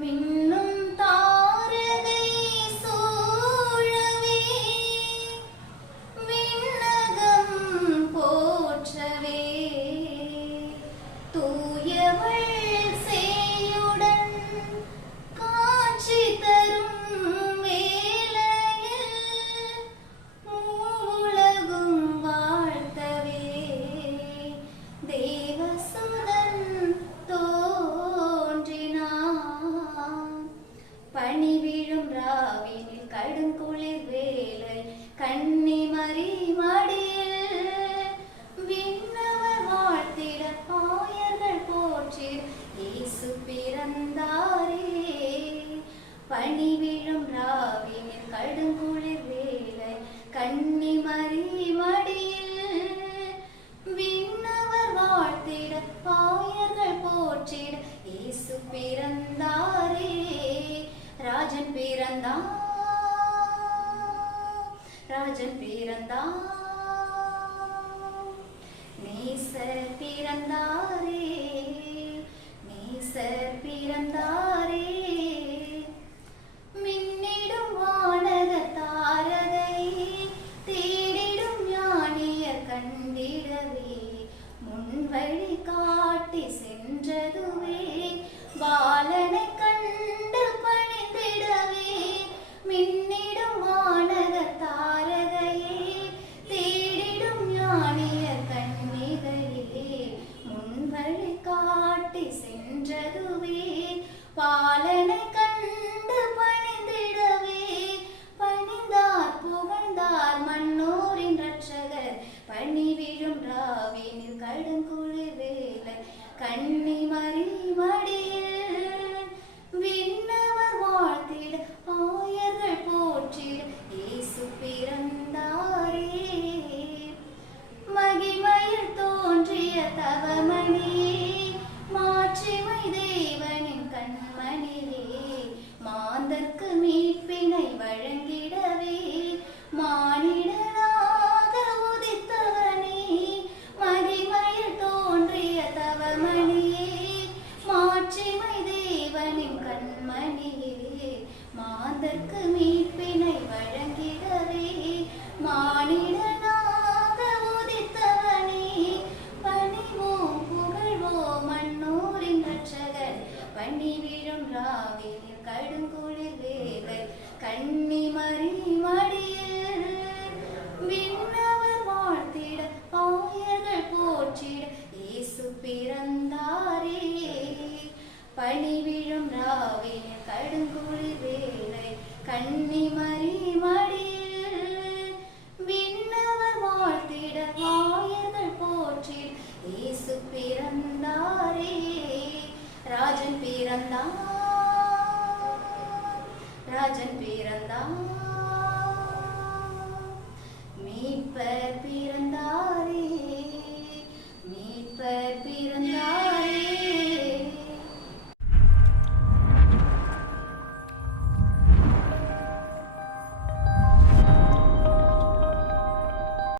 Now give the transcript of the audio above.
மின்னும் தாரகை சூழவே விண்ணகம் போற்றவே தூயவள் சேயுடன் காட்சி தரும் வேளையில் மூவுலகும் வாழ்த்தவே தேவசுதன் பனி விழும் ராவினில் கடுங்குளிர் வேலை கன்னிமரி மடியில் விண்ணவர் வாழ்த்திட ஆயர்கள் போற்றி இயேசு பிறந்தாரே. பனி விழும் ராவினில் கடுங்குளிர் வேலை கன்னிமரி மடியில் விண்ணவர் வாழ்த்திட ஆயர்கள் போற்றிட இயேசு பிறந்தாரே. ராஜன் பிறந்தான், ராஜன் பிறந்தான், நேசர் பிறந்தாரே, நேசர் பிறந்தாரே. மின்னிடும் வானக தாரகை தேடிடும் ஞானியர் கண்டிடவே முன்வழி காட்டி சென்றதுவே பாலனை கண்டு பணிந்திடவே. மின்னிடும் வானக தாரகையே தேடிடும் ஞானியர் கண்ணிகையே முன்வழி காட்டி சென்றதுவே பாலனை கண்டு பணிந்திடவே. பணிந்தார் புகழ்ந்தார் மன்னோரின் இரட்சகர் பனி விழும் ராவினில் கடுங்குளிர் வேலை கன்னிமரி மடியில் விண்ணவர் வாழ்த்திட ஆயர்கள் போற்றிட இயேசு பிறந்தாரே. மகிமையில் தோன்றிய தவமணியே மாட்சிமை தேவனின் கண்மணியே மாந்தர்க்கு மீட்பினை வழங்கிடவே மானிடனாக உதித்தவனே. மகிமையில் தோன்றிய தவமணியே மாட்சிமை தேவனின் கண்மணியே மாந்தர்க்கு மீட்பினை வழங்கிடவே மானிடனாக உதித்தவனே. பணிவோம் புகழ்வோம் மன்னோரின் இரட்சகர் பனி விழும் ராவினில் கடுங்குளிர் வேலை கன்னிமரி மடியில் விண்ணவர் வாழ்த்திட ஆயர்கள் போற்றிட இயேசு பிறந்தாரே. பனி விழும் ராவினில் கடுங்குளிர் வேலை கன்னிமரி மடியில் விண்ணவர் வாழ்த்திட ஆயர்கள் போற்றிட இயேசு பிறந்தாரே. ராஜன் பிறந்தான், ராஜன் பிறந்தான், மீட்பர்